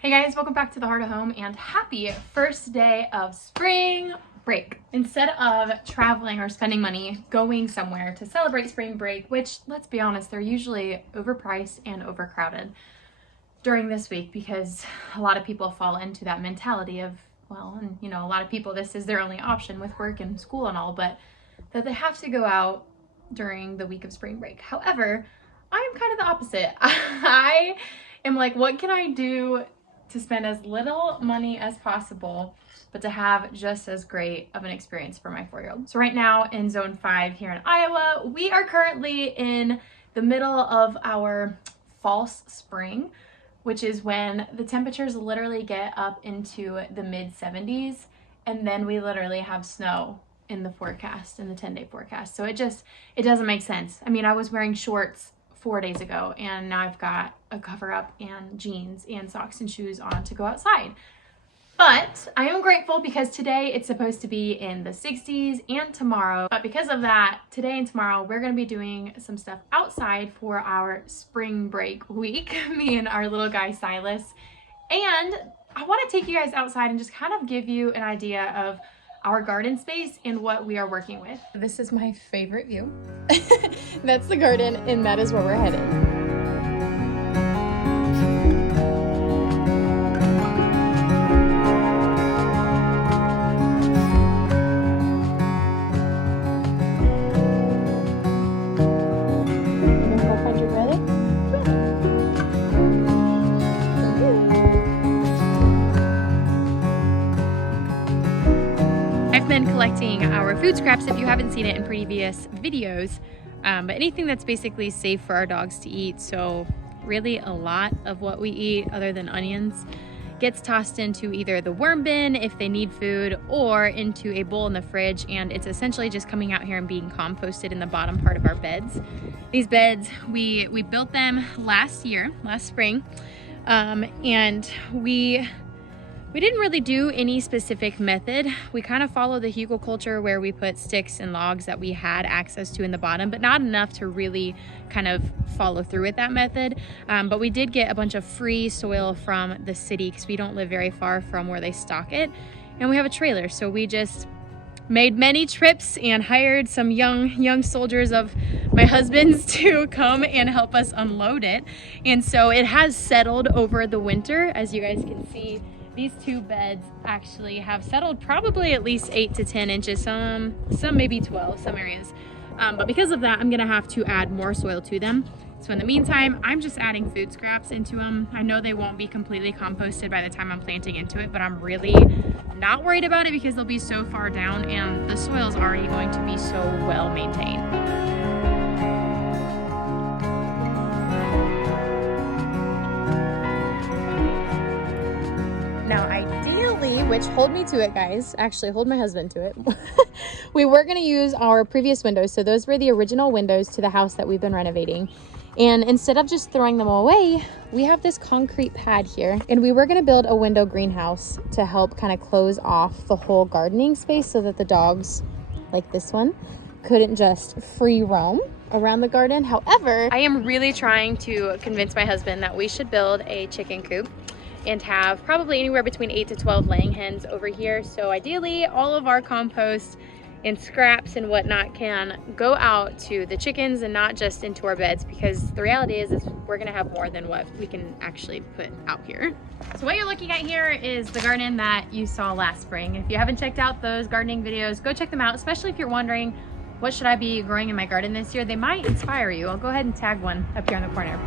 Hey guys, welcome back to the Heart of Home and happy first day of spring break. Instead of traveling or spending money going somewhere to celebrate spring break, which let's be honest, they're usually overpriced and overcrowded during this week because a lot of people fall into that mentality of, well, and you know, a lot of people, this is their only option with work and school and all, but that they have to go out during the week of spring break. However, I am kind of the opposite. I am like, what can I do to spend as little money as possible, but to have just as great of an experience for my 4-year-old. So right now in zone 5 here in Iowa, we are currently in the middle of our false spring, which is when the temperatures literally get up into the mid 70s, and then we literally have snow in the forecast, in the 10-day forecast. So it doesn't make sense. I mean, I was wearing shorts 4 days ago and now I've got a cover up and jeans and socks and shoes on to go outside. But I am grateful because today it's supposed to be in the 60s and tomorrow. But because of that, today and tomorrow we're going to be doing some stuff outside for our spring break week, me and our little guy Silas. And I want to take you guys outside and just kind of give you an idea of our garden space and what we are working with. This is my favorite view. That's the garden and that is where we're headed. Collecting our food scraps if you haven't seen it in previous videos, but anything that's basically safe for our dogs to eat. So really a lot of what we eat other than onions gets tossed into either the worm bin if they need food or into a bowl in the fridge, and it's essentially just coming out here and being composted in the bottom part of our beds. These beds, we built them last spring, and we didn't really do any specific method. We kind of follow the hugelkultur where we put sticks and logs that we had access to in the bottom, but not enough to really kind of follow through with that method. But we did get a bunch of free soil from the city because we don't live very far from where they stock it. And we have a trailer, so we just made many trips and hired some young soldiers of my husband's to come and help us unload it. And so it has settled over the winter, as you guys can see. These two beds actually have settled probably at least 8 to 10 inches, some maybe 12, some areas. But because of that, I'm gonna have to add more soil to them. So in the meantime, I'm just adding food scraps into them. I know they won't be completely composted by the time I'm planting into it, but I'm really not worried about it because they'll be so far down and the soil is already going to be so well maintained. Now ideally, which hold me to it guys, actually hold my husband to it, we were going to use our previous windows. So those were the original windows to the house that we've been renovating. And instead of just throwing them away, we have this concrete pad here. And we were going to build a window greenhouse to help kind of close off the whole gardening space so that the dogs, like this one, couldn't just free roam around the garden. However, I am really trying to convince my husband that we should build a chicken coop and have probably anywhere between 8 to 12 laying hens over here. So ideally all of our compost and scraps and whatnot can go out to the chickens and not just into our beds, because the reality is we're gonna have more than what we can actually put out here. So what you're looking at here is the garden that you saw last spring. If you haven't checked out those gardening videos, go check them out, especially if you're wondering what should I be growing in my garden this year. They might inspire you. I'll go ahead and tag one up here in the corner.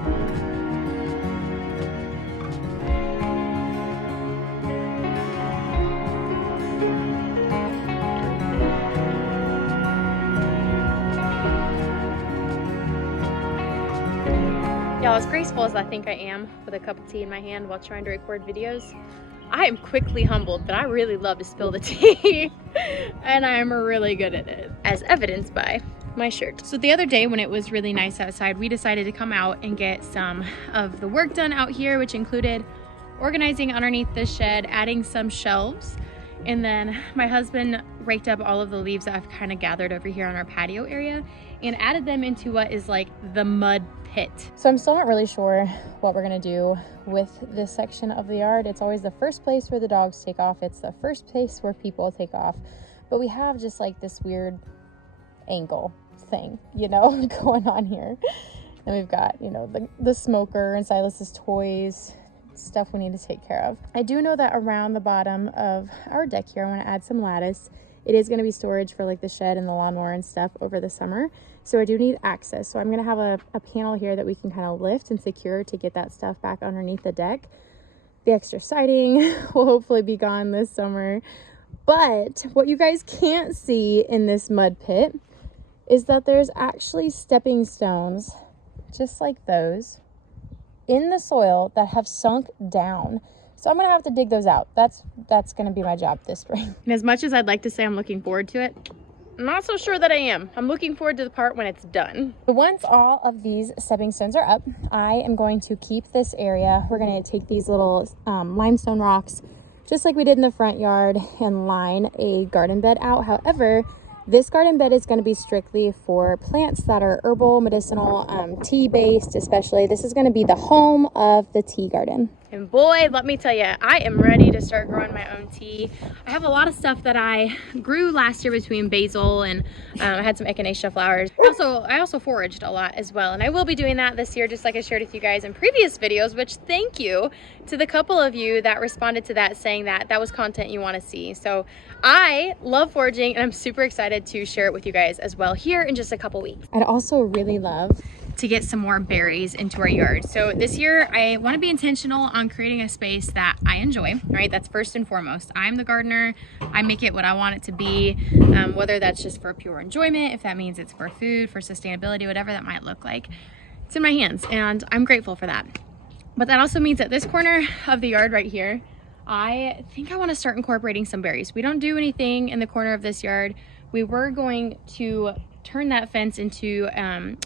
Y'all, as graceful as I think I am with a cup of tea in my hand while trying to record videos, I am quickly humbled that I really love to spill the tea and I'm really good at it, as evidenced by my shirt. So the other day when it was really nice outside, we decided to come out and get some of the work done out here, which included organizing underneath the shed, adding some shelves, and then my husband raked up all of the leaves that I've kind of gathered over here on our patio area, and added them into what is like the mud pit. So I'm still not really sure what we're gonna do with this section of the yard. It's always the first place where the dogs take off. It's the first place where people take off. But we have just like this weird angle thing, you know, going on here. And we've got, you know, the smoker and Silas's toys, stuff we need to take care of. I do know that around the bottom of our deck here, I want to add some lattice. It is going to be storage for like the shed and the lawnmower and stuff over the summer. So I do need access. So I'm going to have a panel here that we can kind of lift and secure to get that stuff back underneath the deck. The extra siding will hopefully be gone this summer. But what you guys can't see in this mud pit is that there's actually stepping stones just like those in the soil that have sunk down. So I'm gonna have to dig those out. That's gonna be my job this spring. And as much as I'd like to say I'm looking forward to it, I'm not so sure that I am. I'm looking forward to the part when it's done. But once all of these stepping stones are up, I am going to keep this area. We're gonna take these little limestone rocks, just like we did in the front yard, and line a garden bed out. However, this garden bed is going to be strictly for plants that are herbal, medicinal, tea-based especially. This is going to be the home of the tea garden. And boy, let me tell you, I am ready to start growing my own tea. I have a lot of stuff that I grew last year between basil and I had some echinacea flowers. I also foraged a lot as well, and I will be doing that this year, just like I shared with you guys in previous videos, which thank you to the couple of you that responded to that saying that that was content you want to see. So I love foraging and I'm super excited to share it with you guys as well here in just a couple weeks. I'd also really love to get some more berries into our yard. So this year I want to be intentional on creating a space that I enjoy, right? That's first and foremost. I'm the gardener. I make it what I want it to be, whether that's just for pure enjoyment, if that means it's for food, for sustainability, whatever that might look like. It's in my hands and I'm grateful for that. But that also means that this corner of the yard right here, I think I want to start incorporating some berries. We don't do anything in the corner of this yard. We were going to turn that fence into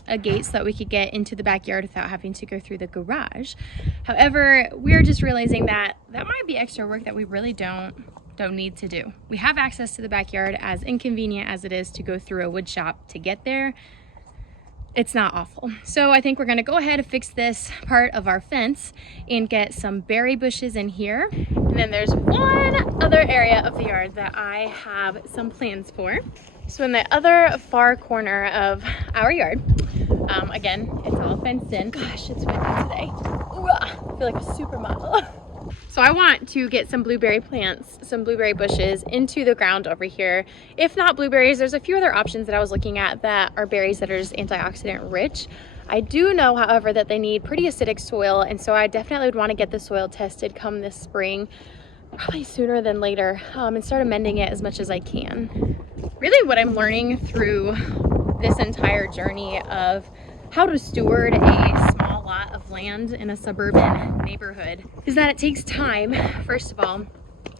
a gate so that we could get into the backyard without having to go through the garage. However, we're just realizing that that might be extra work that we really don't need to do. We have access to the backyard, as inconvenient as it is to go through a wood shop to get there. It's not awful. So I think we're gonna go ahead and fix this part of our fence and get some berry bushes in here. And then there's one other area of the yard that I have some plans for. So in the other far corner of our yard, again, it's all fenced in. Gosh, it's windy today. Ooh, I feel like a supermodel. So I want to get some blueberry plants, some blueberry bushes into the ground over here. If not blueberries, there's a few other options that I was looking at that are berries that are just antioxidant rich. I do know, however, that they need pretty acidic soil, and so I definitely would want to get the soil tested come this spring, probably sooner than later, and start amending it as much as I can. Really what I'm learning through this entire journey of how to steward a small lot of land in a suburban neighborhood is that it takes time. First of all,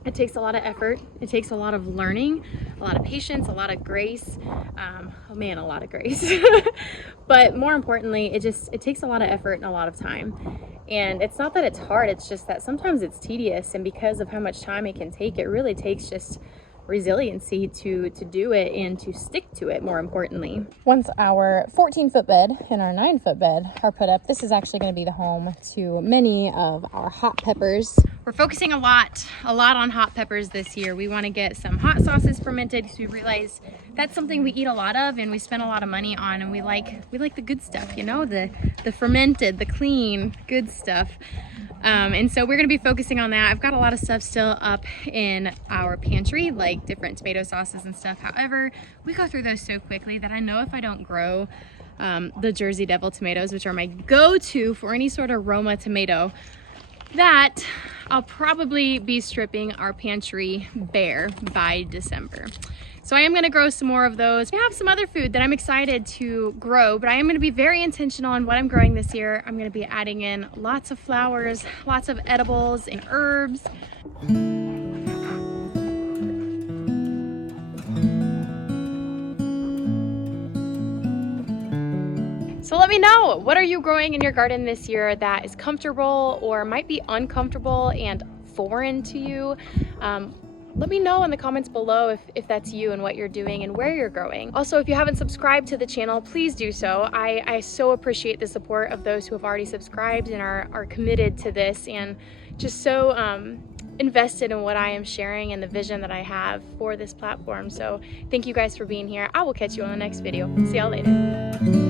it takes a lot of effort. It takes a lot of learning, a lot of patience, a lot of grace. Oh man, a lot of grace. But more importantly, it takes a lot of effort and a lot of time. And it's not that it's hard, it's just that sometimes it's tedious, and because of how much time it can take, it really takes just resiliency to do it and to stick to it, more importantly. Once our 14-foot bed and our 9-foot bed are put up, this is actually going to be the home to many of our hot peppers. We're focusing a lot on hot peppers this year. We want to get some hot sauces fermented because we realize that's something we eat a lot of and we spend a lot of money on, and we like the good stuff, you know, the fermented, the clean, good stuff. And so we're going to be focusing on that. I've got a lot of stuff still up in our pantry, like different tomato sauces and stuff. However, we go through those so quickly that I know if I don't grow the Jersey Devil tomatoes, which are my go-to for any sort of Roma tomato, that I'll probably be stripping our pantry bare by December. So I am gonna grow some more of those. I have some other food that I'm excited to grow, but I am gonna be very intentional on what I'm growing this year. I'm gonna be adding in lots of flowers, lots of edibles and herbs. So let me know, what are you growing in your garden this year that is comfortable or might be uncomfortable and foreign to you? let me know in the comments below if that's you and what you're doing and where you're growing. Also, if you haven't subscribed to the channel, please do so. I so appreciate the support of those who have already subscribed and are committed to this and just so invested in what I am sharing and the vision that I have for this platform. So thank you guys for being here. I will catch you on the next video. See y'all later.